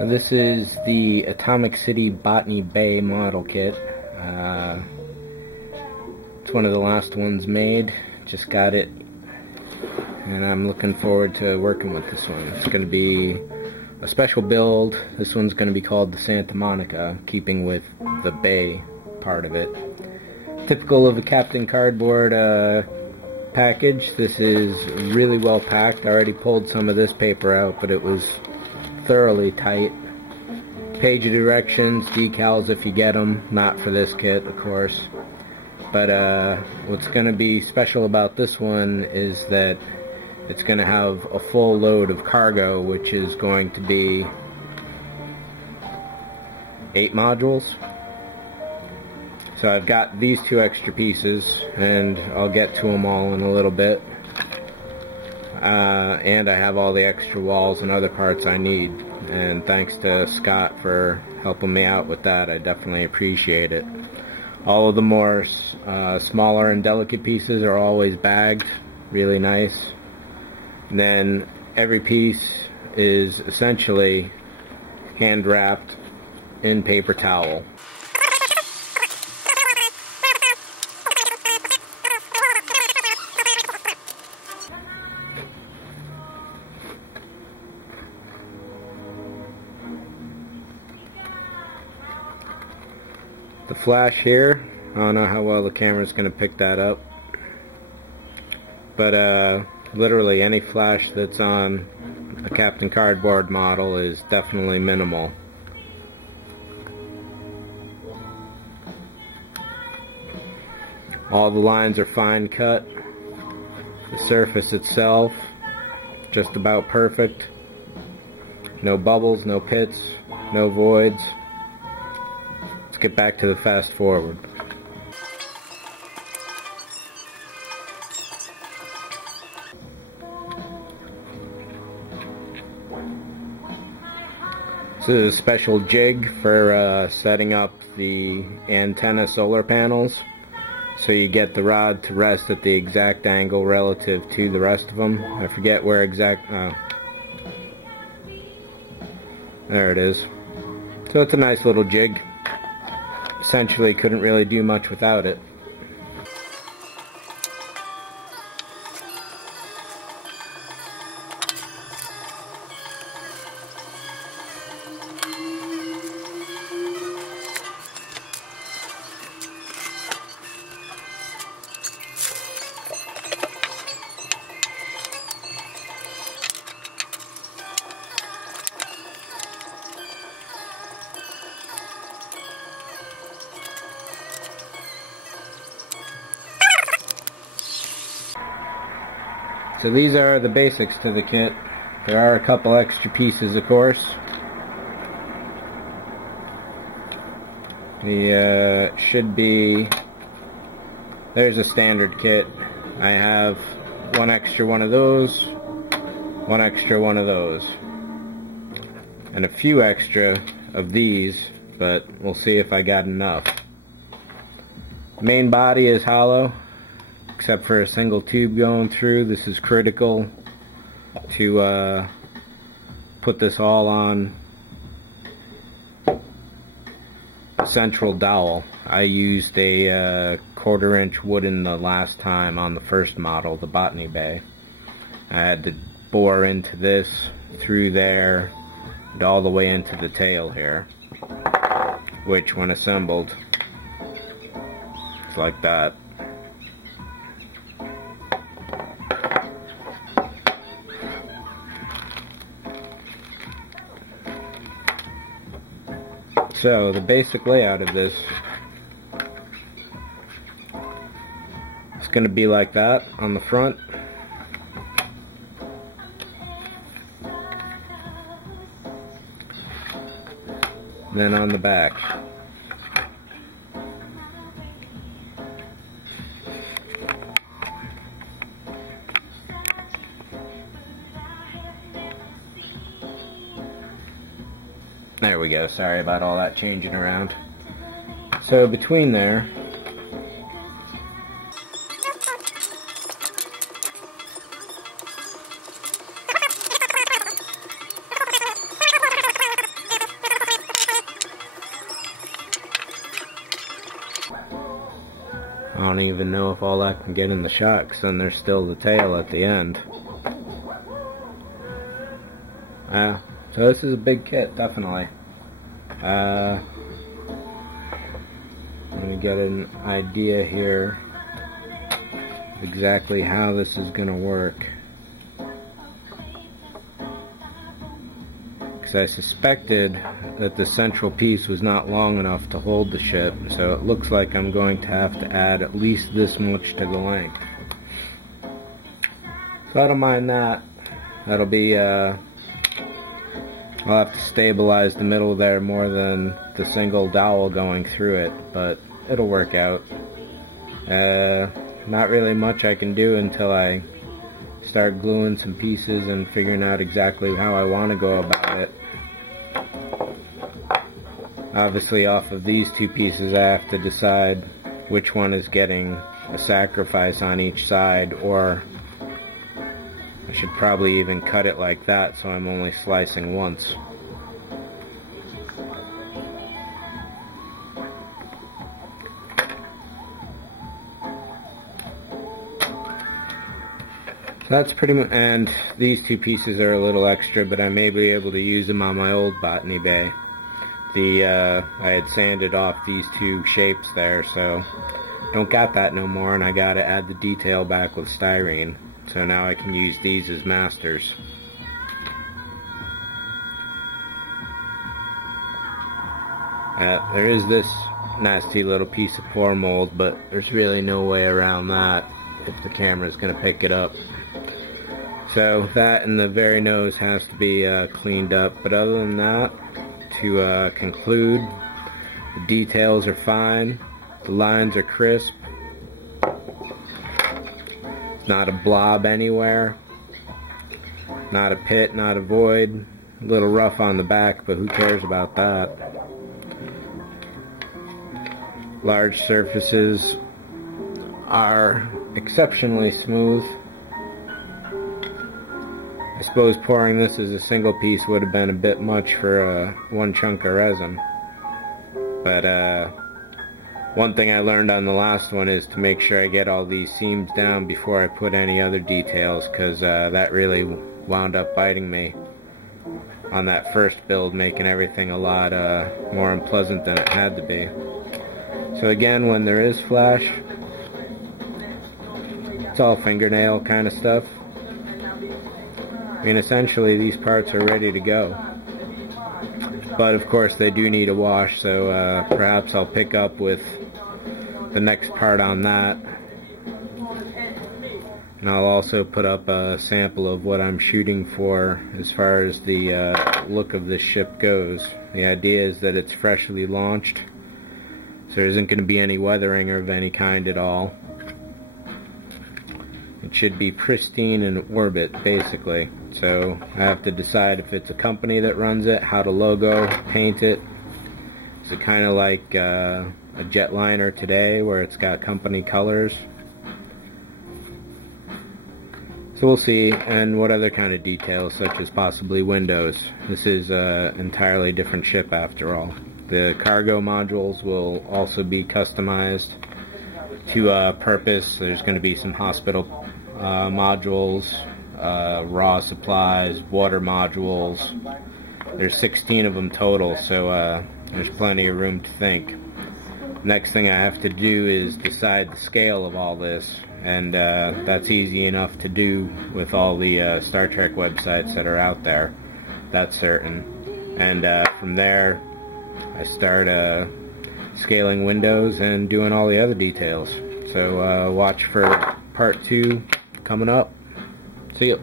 So this is the Atomic City Botany Bay model kit. It's one of the last ones made. Just got it, and I'm looking forward to working with this one. It's going to be a special build. This one's going to be called the Santa Monica, keeping with the bay part of it. Typical of a Captain Cardboard package. This is really well packed. I already pulled some of this paper out, but it was thoroughly tight. Page of directions, decals if you get them, not for this kit of course. But what's going to be special about this one is that it's going to have a full load of cargo, which is going to be 8 modules. So I've got these 2 extra pieces, and I'll get to them all in a little bit. And I have all the extra walls and other parts I need. And thanks to Scott for helping me out with that. I definitely appreciate it. All of the more smaller and delicate pieces are always bagged, really nice. And then every piece is essentially hand wrapped in paper towel. The flash here, I don't know how well the camera's going to pick that up, but literally any flash that's on a Captain Cardboard model is definitely minimal. All the lines are fine cut. The surface itself, just about perfect. No bubbles, no pits, no voids. Get back to the fast forward. This is a special jig for setting up the antenna solar panels, so you get the rod to rest at the exact angle relative to the rest of them. I forget where exact. There it is. So it's a nice little jig. Essentially couldn't really do much without it. So these are the basics to the kit. There are a couple extra pieces, of course. The should be, there's a standard kit. I have one extra one of those, one extra one of those, and a few extra of these, but we'll see if I got enough. The main body is hollow, except for a single tube going through. This is critical to put this all on a central dowel. I used a 1/4 inch wooden the last time on the first model, the Botany Bay. I had to bore into this, through there, and all the way into the tail here, which when assembled, it's like that. So the basic layout of this is going to be like that on the front. And then on the back. There we go, sorry about all that changing around. So between there, don't even know if all that can get in the shot, because then there's still the tail at the end. So this is a big kit, definitely. Let me get an idea here of exactly how this is going to work. Because I suspected that the central piece was not long enough to hold the ship, so it looks like I'm going to have to add at least this much to the length. So I don't mind that. That'll be, I'll have to stabilize the middle there more than the single dowel going through it, but it'll work out. Not really much I can do until I start gluing some pieces and figuring out exactly how I want to go about it. Obviously, off of these two pieces I have to decide which one is getting a sacrifice on each side, or I should probably even cut it like that so I'm only slicing once. That's pretty much, and these two pieces are a little extra, but I may be able to use them on my old Botany Bay. I had sanded off these two shapes there, so don't got that no more, and I gotta add the detail back with styrene. So now I can use these as masters. There is this nasty little piece of pour mold, but there's really no way around that if the camera's gonna pick it up. So that and the very nose has to be cleaned up, but other than that, to conclude, the details are fine, the lines are crisp, it's not a blob anywhere, not a pit, not a void, a little rough on the back, but who cares about that. Large surfaces are exceptionally smooth. I suppose pouring this as a single piece would have been a bit much for one chunk of resin. But one thing I learned on the last one is to make sure I get all these seams down before I put any other details, because that really wound up biting me on that first build, making everything a lot more unpleasant than it had to be. So again, when there is flash, it's all fingernail kind of stuff. I mean, essentially these parts are ready to go, but of course they do need a wash, so perhaps I'll pick up with the next part on that, and I'll also put up a sample of what I'm shooting for as far as the look of this ship goes. The idea is that it's freshly launched, so there isn't going to be any weathering of any kind at all. It should be pristine in orbit, basically. So I have to decide if it's a company that runs it, how to logo, paint it. Is it kind of like a jetliner today, where it's got company colors? So we'll see, and what other kind of details, such as possibly windows. This is an entirely different ship after all. The cargo modules will also be customized to purpose. There's going to be some hospital modules, raw supplies, water modules. There's 16 of them total, so there's plenty of room to think. Next thing I have to do is decide the scale of all this, and that's easy enough to do with all the Star Trek websites that are out there, that's certain. And from there I start scaling windows and doing all the other details. So watch for part 2 coming up. See you.